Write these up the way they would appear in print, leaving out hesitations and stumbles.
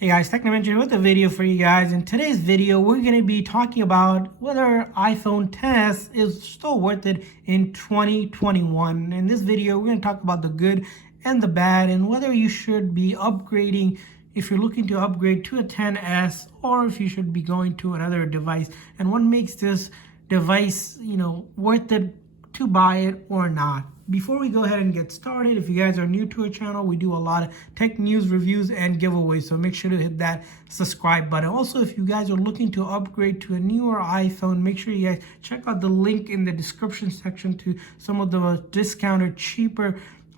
Hey guys, Technoventure with a video for you guys. In today's video, we're going to be talking about whether iPhone XS is still worth it in 2021. In this video, we're going to talk about the good and the bad and whether you should be upgrading if you're looking to upgrade to a XS or if you should be going to another device and what makes this device, worth it to buy it or not. Before we go ahead and get started, if you guys are new to our channel, we do a lot of tech news, reviews, and giveaways. So make sure to hit that subscribe button. Also, if you guys are looking to upgrade to a newer iPhone, make sure you guys check out the link in the description section to some of the discounted, cheaper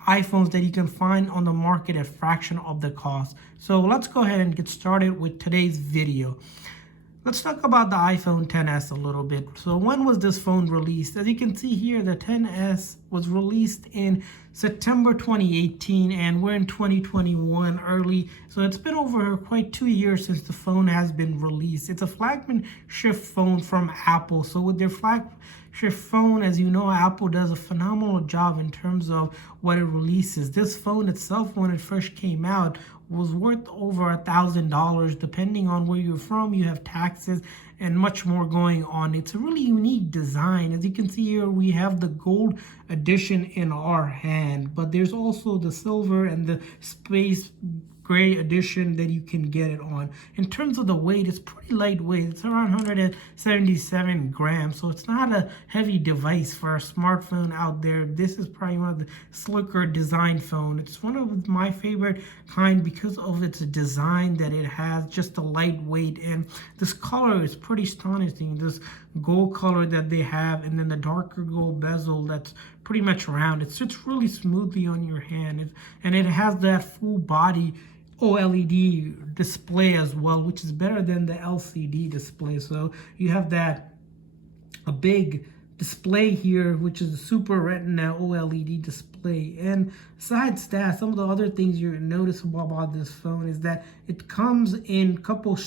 iPhones that you can find on the market at a fraction of the cost. So let's go ahead and get started with today's video. Let's talk about the iPhone XS a little bit. So when was this phone released? As you can see here, the XS was released in September 2018 and we're in 2021 early. So it's been over quite 2 years since the phone has been released. It's a flagship phone from Apple. So with their flagship phone, as you know, Apple does a phenomenal job in terms of what it releases. This phone itself, when it first came out, was worth over $1,000. Depending on where you're from, you have taxes and much more going on. It's a really unique design. As you can see here, we have the gold edition in our hand, but there's also the silver and the space gray edition that you can get it on. In terms of the weight, it's pretty lightweight. It's around 177 grams, so it's not a heavy device for a smartphone out there. This is probably one of the slicker design phone. It's one of my favorite kind because of its design that it has, just a lightweight, and this color is pretty astonishing. This gold color that they have, and then the darker gold bezel that's pretty much round. It sits really smoothly on your hand, and it has that full body OLED display as well, which is better than the LCD display. So you have a big display here, which is a super retina OLED display. And besides that, some of the other things you're noticeable about this phone is that it comes in a couple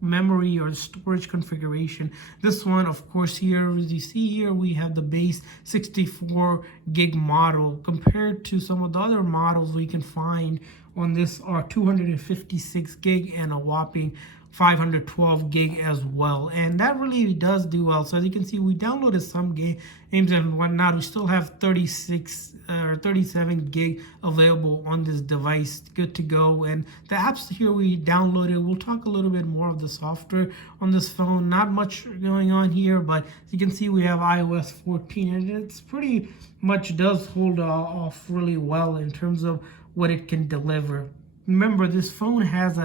memory or storage configuration. This one, of course, here, as you see here, we have the base 64 gig model compared to some of the other models we can find on this are 256 gig and a whopping 512 gig as well, and that really does do well. So as you can see, we downloaded some games and whatnot. We still have 36 or 37 gig available on this device, good to go. And the apps here we downloaded, we'll talk a little bit more of the software on this phone. Not much going on here, but as you can see, we have iOS 14, and it's pretty much does hold off really well in terms of what it can deliver. Remember, this phone has a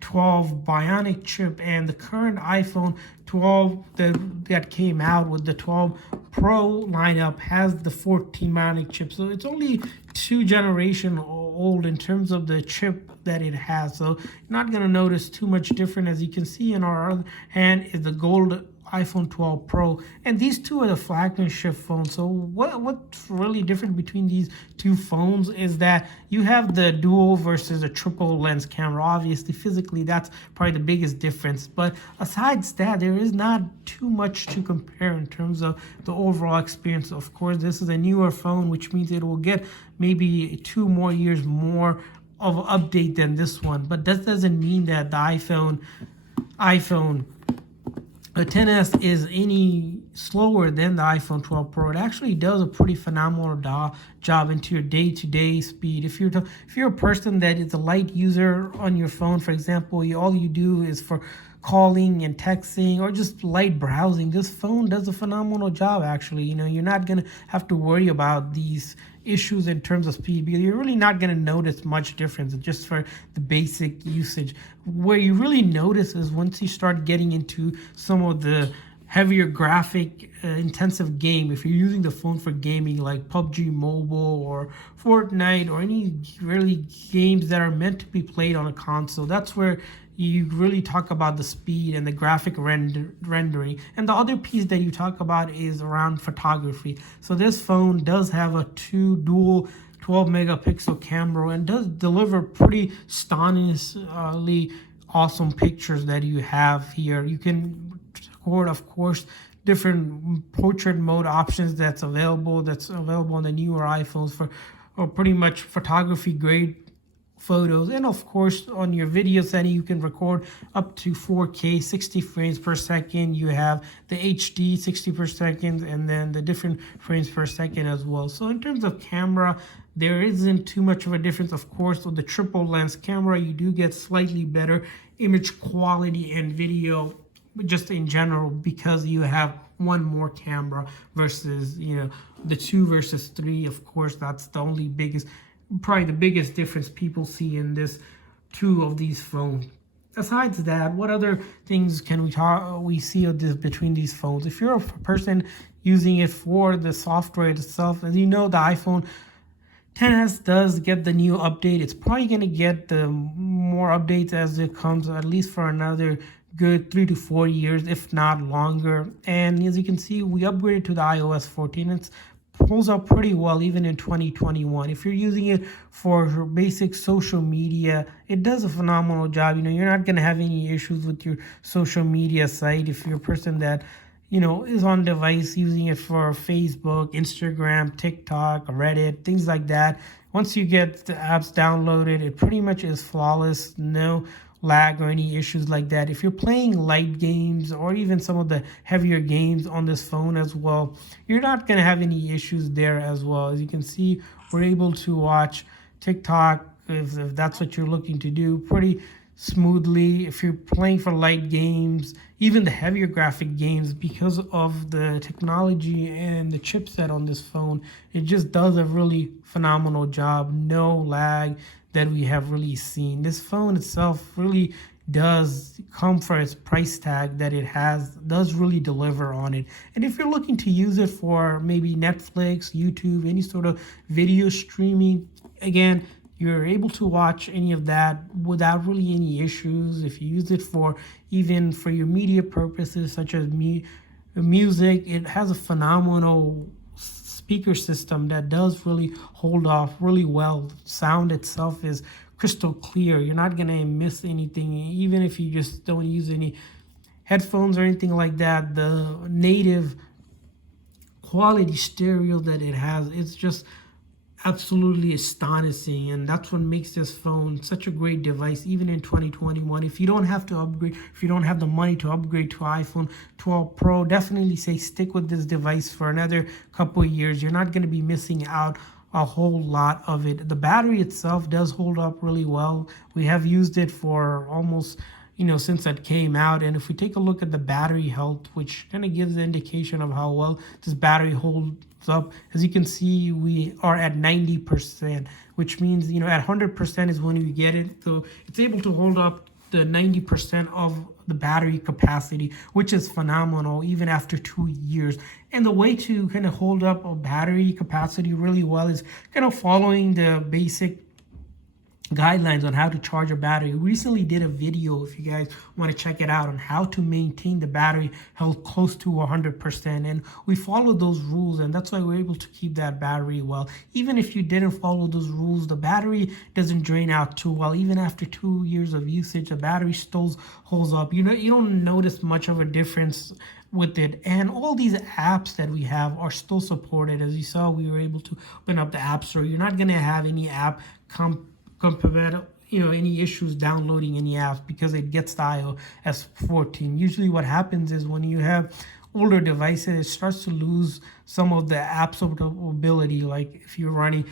A12 Bionic chip, and the current iPhone 12 that came out with the 12 Pro lineup has the 14 Bionic chip. So it's only 2 generations old in terms of the chip that it has. So you're not going to notice too much different. As you can see in our other hand is the gold iPhone 12 Pro, and these two are the flagship phones. So what's really different between these two phones is that you have the dual versus a triple lens camera. Obviously, physically, that's probably the biggest difference, but aside that, there is not too much to compare in terms of the overall experience. Of course, this is a newer phone, which means it will get maybe 2 more years more of an update than this one, but that doesn't mean that the iPhone XS is any slower than the iPhone 12 Pro. It actually does a pretty phenomenal job into your day-to-day speed. If you're a person that is a light user on your phone, for example, all you do is for calling and texting or just light browsing, this phone does a phenomenal job. Actually, you're not gonna have to worry about these issues in terms of speed because you're really not going to notice much difference just for the basic usage. Where you really notice is once you start getting into some of the heavier graphic intensive game. If you're using the phone for gaming like PUBG Mobile or Fortnite or any really games that are meant to be played on a console, that's where you really talk about the speed and the graphic rendering. And the other piece that you talk about is around photography. So this phone does have a dual 12 megapixel camera and does deliver pretty astonishingly awesome pictures that you have here. You can record, of course, different portrait mode options that's available on the newer iPhones for pretty much photography grade photos, and of course on your video setting you can record up to 4K 60 frames per second. You have the HD 60 per second, and then the different frames per second as well. So in terms of camera, there isn't too much of a difference. Of course, with the triple lens camera you do get slightly better image quality and video just in general, because you have one more camera versus the 2 versus 3. Of course, that's the only biggest, probably the biggest difference people see in this 2 of these phones. Besides that, what other things can we see of this between these phones? If you're a person using it for the software itself, as you know, the iPhone XS does get the new update. It's probably going to get the more updates as it comes, at least for another good 3 to 4 years, if not longer. And as you can see, we upgraded to the iOS 14. It pulls out pretty well even in 2021. If you're using it for basic social media, it does a phenomenal job. You're not going to have any issues with your social media site if you're a person that is on device using it for Facebook, Instagram, TikTok, Reddit, things like that. Once you get the apps downloaded, it pretty much is flawless. No lag or any issues like that. If you're playing light games or even some of the heavier games on this phone as well, you're not going to have any issues there as well. As you can see, we're able to watch TikTok if that's what you're looking to do pretty smoothly. If you're playing for light games, even the heavier graphic games, because of the technology and the chipset on this phone, it just does a really phenomenal job. No lag that we have really seen. This phone itself really does come for its price tag that it has, does really deliver on it. And if you're looking to use it for maybe Netflix, YouTube, any sort of video streaming, again, you're able to watch any of that without really any issues. If you use it for even for your media purposes, such as music, it has a phenomenal speaker system that does really hold off really well. Sound itself is crystal clear. You're not gonna miss anything, even if you just don't use any headphones or anything like that. The native quality stereo that it has, it's just absolutely astonishing, and that's what makes this phone such a great device even in 2021. If you don't have to upgrade, if you don't have the money to upgrade to iPhone 12 Pro, definitely say stick with this device for another couple of years. You're not going to be missing out a whole lot of it. The battery itself does hold up really well. We have used it for almost since that came out. And if we take a look at the battery health, which kind of gives the indication of how well this battery holds up, as you can see, we are at 90%, which means, at 100% is when you get it. So it's able to hold up the 90% of the battery capacity, which is phenomenal even after 2 years. And the way to kind of hold up a battery capacity really well is kind of following the basic guidelines on how to charge a battery. We recently did a video, if you guys want to check it out, on how to maintain the battery health close to 100%, and we followed those rules, and that's why we're able to keep that battery well. Even if you didn't follow those rules, the battery doesn't drain out too well. Even after 2 years of usage, the battery still holds up. You don't notice much of a difference with it. And all these apps that we have are still supported. As you saw, we were able to open up the App Store. You're not going to have any app compatible, any issues downloading any apps because it gets the iOS 14. Usually what happens is when you have older devices, it starts to lose some of the app support-ability. Like if you're running,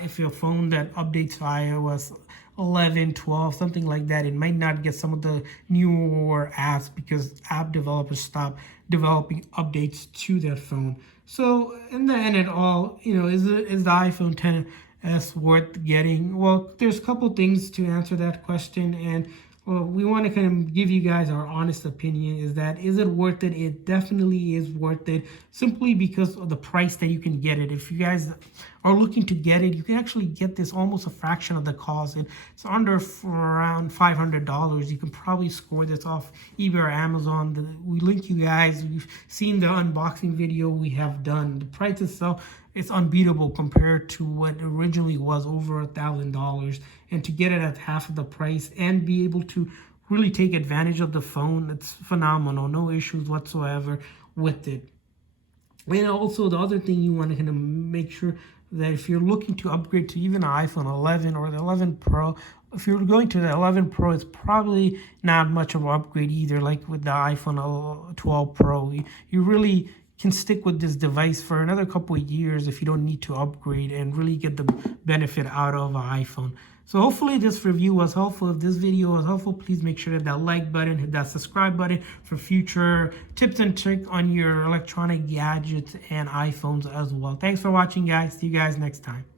if your phone that updates to iOS 11, 12, something like that, it might not get some of the newer apps because app developers stop developing updates to their phone. So in the end, it all, is the iPhone XS worth getting? Well, there's a couple things to answer that question, and we want to kind of give you guys our honest opinion. Is it worth it? It definitely is worth it, simply because of the price that you can get it. If you guys are looking to get it, you can actually get this almost a fraction of the cost. It's under for around $500. You can probably score this off eBay or Amazon. We link you guys. You've seen the unboxing video we have done. The price itself, it's unbeatable compared to what originally was over $1,000. And to get it at half of the price and be able to really take advantage of the phone, it's phenomenal. No issues whatsoever with it. And also the other thing you want to kind of make sure that if you're looking to upgrade to even an iPhone 11 or the 11 Pro, if you're going to the 11 Pro, it's probably not much of an upgrade either. Like with the iPhone 12 Pro, you really can stick with this device for another couple of years if you don't need to upgrade and really get the benefit out of an iPhone. So hopefully this review was helpful. If this video was helpful, please make sure to hit that like button, hit that subscribe button for future tips and tricks on your electronic gadgets and iPhones as well. Thanks for watching, guys. See you guys next time.